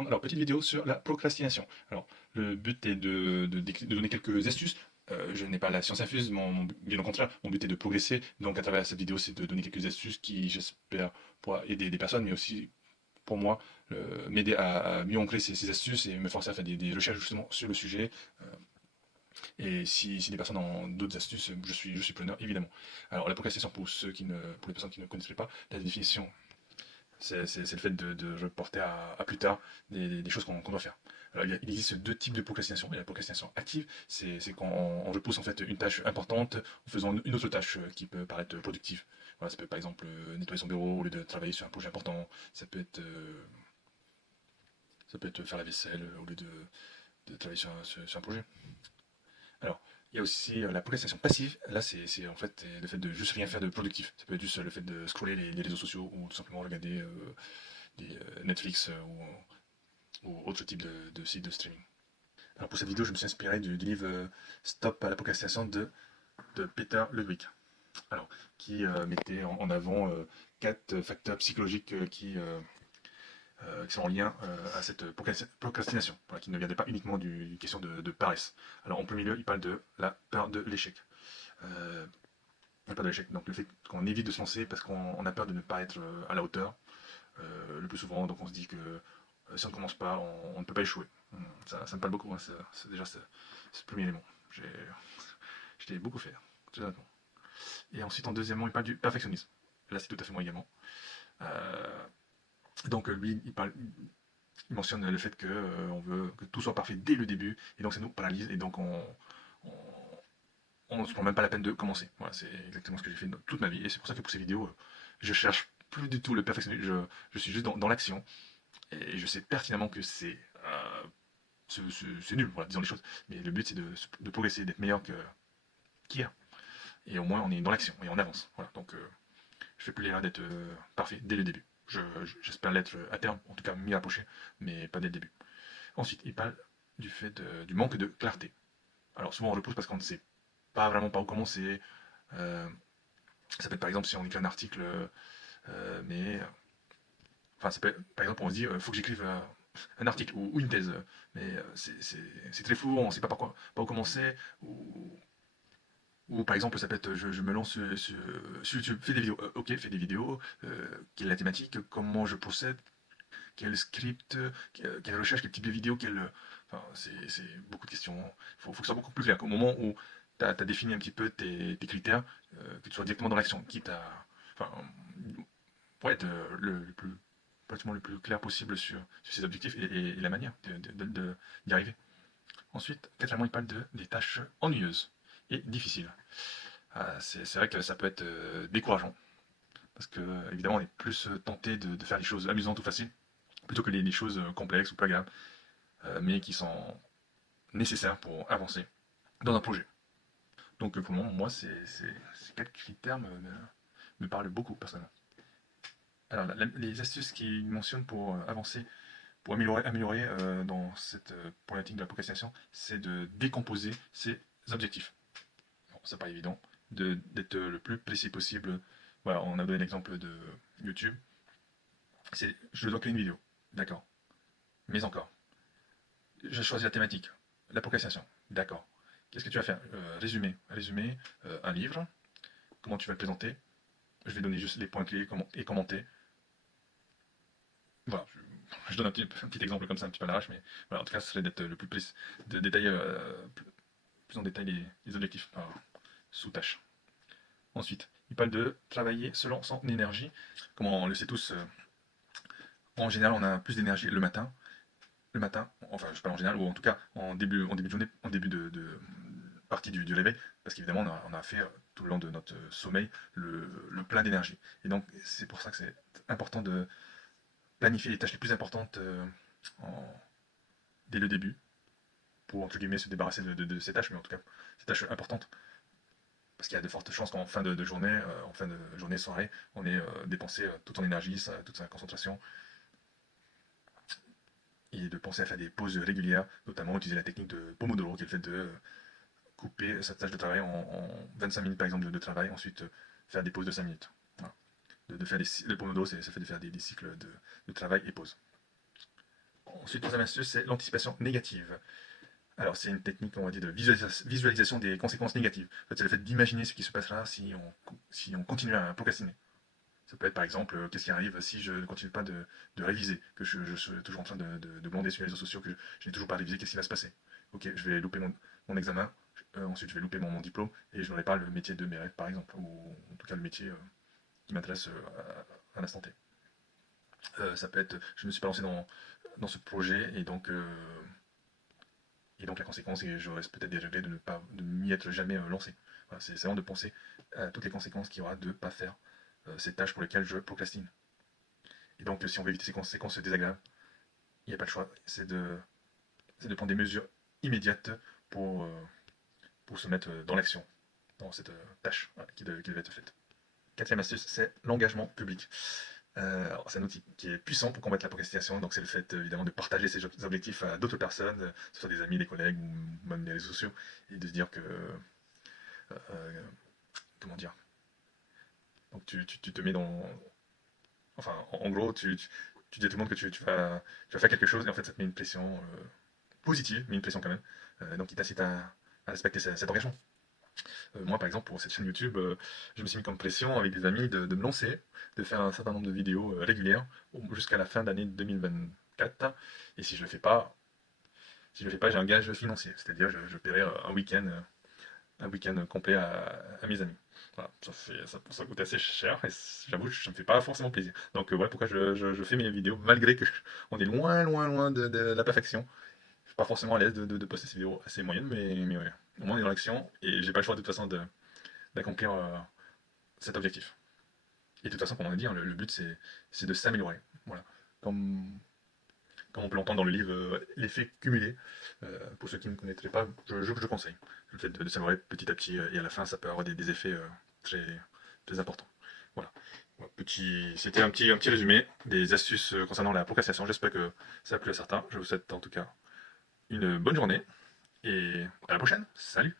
monde. Alors, petite vidéo sur la procrastination. Alors, le but est de donner quelques astuces. Je n'ai pas la science infuse, bien au contraire, mon but est de progresser. Donc, à travers cette vidéo, c'est de donner quelques astuces qui, j'espère, pourra aider des personnes, mais aussi pour moi, m'aider à mieux ancrer ces astuces et me forcer à faire des recherches justement sur le sujet. Et si des personnes ont d'autres astuces, je suis preneur, évidemment. Alors, la procrastination, pour les personnes qui ne connaisseraient pas, la définition, c'est le fait de reporter à plus tard des choses qu'on doit faire. Alors, il existe deux types de procrastination. Il y a la procrastination active, c'est quand on repousse en fait une tâche importante en faisant une autre tâche qui peut paraître productive. Voilà, ça peut être par exemple nettoyer son bureau au lieu de travailler sur un projet important. Ça peut être faire la vaisselle au lieu de travailler sur un projet. Alors, il y a aussi la procrastination passive. Là, c'est en fait le fait de juste rien faire de productif. Ça peut être juste le fait de scroller les réseaux sociaux ou tout simplement regarder des Netflix ou autre type de site de streaming. Alors pour cette vidéo, je me suis inspiré du livre Stop à la procrastination de Peter Ludwig. Alors, qui mettait en avant 4 facteurs psychologiques qui sont en lien à cette procrastination, voilà, qui ne viendrait pas uniquement d'une question de paresse. Alors en premier lieu, il parle de la peur de l'échec. La peur de l'échec, donc le fait qu'on évite de se lancer parce qu'on a peur de ne pas être à la hauteur, le plus souvent, donc on se dit que si on ne commence pas, on ne peut pas échouer. Ça me parle beaucoup, hein, déjà c'est le premier élément. J'ai beaucoup fait, très honnêtement. Et ensuite, en deuxièmement, il parle du perfectionnisme. Là, c'est tout à fait moi également. Donc lui, il mentionne le fait qu'on veut que tout soit parfait dès le début, et donc ça nous paralyse, et donc on ne se prend même pas la peine de commencer. Voilà, c'est exactement ce que j'ai fait toute ma vie, et c'est pour ça que pour ces vidéos, je cherche plus du tout le perfectionnisme, je suis juste dans l'action, et je sais pertinemment que c'est nul, voilà, disons les choses, mais le but c'est de progresser, d'être meilleur qu'hier, et au moins on est dans l'action, et on avance. Voilà, donc je fais plus l'erreur d'être parfait dès le début. J'espère l'être à terme, en tout cas m'y approcher, mais pas dès le début. Ensuite, il parle du manque de clarté. Alors souvent on repousse parce qu'on ne sait pas vraiment par où commencer. Euh, Ça peut être par exemple si on écrit un article, mais enfin ça peut être, par exemple on se dit faut que j'écrive un article ou une thèse, mais c'est très flou, on ne sait pas par où commencer, ou par exemple, ça peut être, je me lance sur YouTube, fais des vidéos. Ok, fais des vidéos. Quelle est la thématique? Comment je procède? Quel script? Quelle recherche? Quel type de vidéo? Enfin, c'est beaucoup de questions. Faut que ce soit beaucoup plus clair. Au moment où tu as défini un petit peu tes critères, que tu sois directement dans l'action, quitte à. Enfin, pour être pratiquement le plus clair possible sur ses objectifs et la manière d'y arriver. Ensuite, quatrièmement, il parle des tâches ennuyeuses et difficiles. C'est vrai que ça peut être décourageant, parce que évidemment on est plus tenté de faire des choses amusantes ou faciles, plutôt que les choses complexes ou pas agréables, mais qui sont nécessaires pour avancer dans un projet. Donc pour le moment, moi, ces 4 critères me parlent beaucoup personnellement. Alors les astuces qu'il mentionne pour avancer, pour améliorer dans cette problématique de la procrastination, c'est de décomposer ses objectifs. Bon, c'est pas évident d'être le plus précis possible. Voilà, on a donné l'exemple de YouTube. C'est je dois créer une vidéo. D'accord. Mais encore. Je choisis la thématique. La procrastination. D'accord. Qu'est-ce que tu vas faire? Résumé, un livre. Comment tu vas le présenter? Je vais donner juste les points clés et commenter. Voilà, je donne un petit exemple comme ça, un petit peu à l'arrache, mais voilà, en tout cas, ce serait d'être le plus précis, de détailler plus en détail les objectifs, enfin, sous-tâches. Ensuite, il parle de travailler selon son énergie. Comme on le sait tous, en général, on a plus d'énergie le matin. Le matin, enfin, je parle en général, ou en tout cas en début de journée, en début de partie du réveil, parce qu'évidemment, on a fait tout le long de notre sommeil le plein d'énergie. Et donc, c'est pour ça que c'est important de planifier les tâches les plus importantes dès le début, pour entre guillemets se débarrasser de ces tâches, mais en tout cas, ces tâches importantes. Parce qu'il y a de fortes chances qu'en fin de journée, soirée, on ait dépensé toute son énergie, toute sa concentration, et de penser à faire des pauses régulières, notamment utiliser la technique de Pomodoro, qui est le fait de couper sa tâche de travail en 25 minutes par exemple de travail, ensuite faire des pauses de 5 minutes. Voilà. Le Pomodoro, ça fait de faire des cycles de travail et pause. Ensuite, troisième astuce, c'est l'anticipation négative. Alors, c'est une technique, on va dire, de visualisation des conséquences négatives. En fait, c'est le fait d'imaginer ce qui se passera si on continue à procrastiner. Ça peut être par exemple, qu'est-ce qui arrive si je ne continue pas de réviser, que je suis toujours en train de glander sur les réseaux sociaux, que je n'ai toujours pas révisé, qu'est-ce qui va se passer? Ok, je vais louper mon examen, ensuite je vais louper mon diplôme, et je n'aurai pas le métier de mes rêves par exemple, ou en tout cas le métier qui m'intéresse à l'instant T. Ça peut être, je ne me suis pas lancé dans ce projet, et donc la conséquence, et j'aurais peut-être des regrets de ne pas de m'y être jamais lancé. Voilà, c'est vraiment de penser à toutes les conséquences qu'il y aura de ne pas faire ces tâches pour lesquelles je procrastine. Et donc, si on veut éviter ces conséquences désagréables, il n'y a pas de choix, c'est de prendre des mesures immédiates pour, euh, pour se mettre dans l'action, dans cette tâche voilà, qui devait être faite. Quatrième astuce, c'est l'engagement public. C'est un outil qui est puissant pour combattre la procrastination, donc c'est le fait évidemment de partager ses objectifs à d'autres personnes, que ce soit des amis, des collègues ou même des réseaux sociaux, et de se dire que, comment dire, donc tu te mets dans, enfin en gros tu dis à tout le monde que tu vas faire quelque chose et en fait ça te met une pression positive, mais une pression quand même, donc qui t'incite à respecter cet engagement. Moi, par exemple, pour cette chaîne YouTube, je me suis mis comme pression avec des amis de me lancer, de faire un certain nombre de vidéos régulières jusqu'à la fin d'année 2024. Et si je le fais pas, j'ai un gage financier, c'est-à-dire je paierai un week-end complet à mes amis. Voilà, ça coûte assez cher et j'avoue, ça me fait pas forcément plaisir. Donc voilà pourquoi je fais mes vidéos, malgré que on est loin, loin, loin de la perfection. Je suis pas forcément à l'aise de poster ces vidéos assez moyennes, mais ouais. Au moins on est dans l'action et j'ai pas le choix de toute façon d'accomplir cet objectif. Et de toute façon, comme on a dit, hein, le but c'est de s'améliorer. Voilà. Comme, comme on peut l'entendre dans le livre L'effet cumulé, pour ceux qui ne connaîtraient pas, je conseille. Le fait de s'améliorer petit à petit et à la fin, ça peut avoir des effets très, très importants. Voilà. C'était un petit résumé des astuces concernant la procrastination. J'espère que ça a plu à certains. Je vous souhaite en tout cas une bonne journée et à la prochaine. Salut!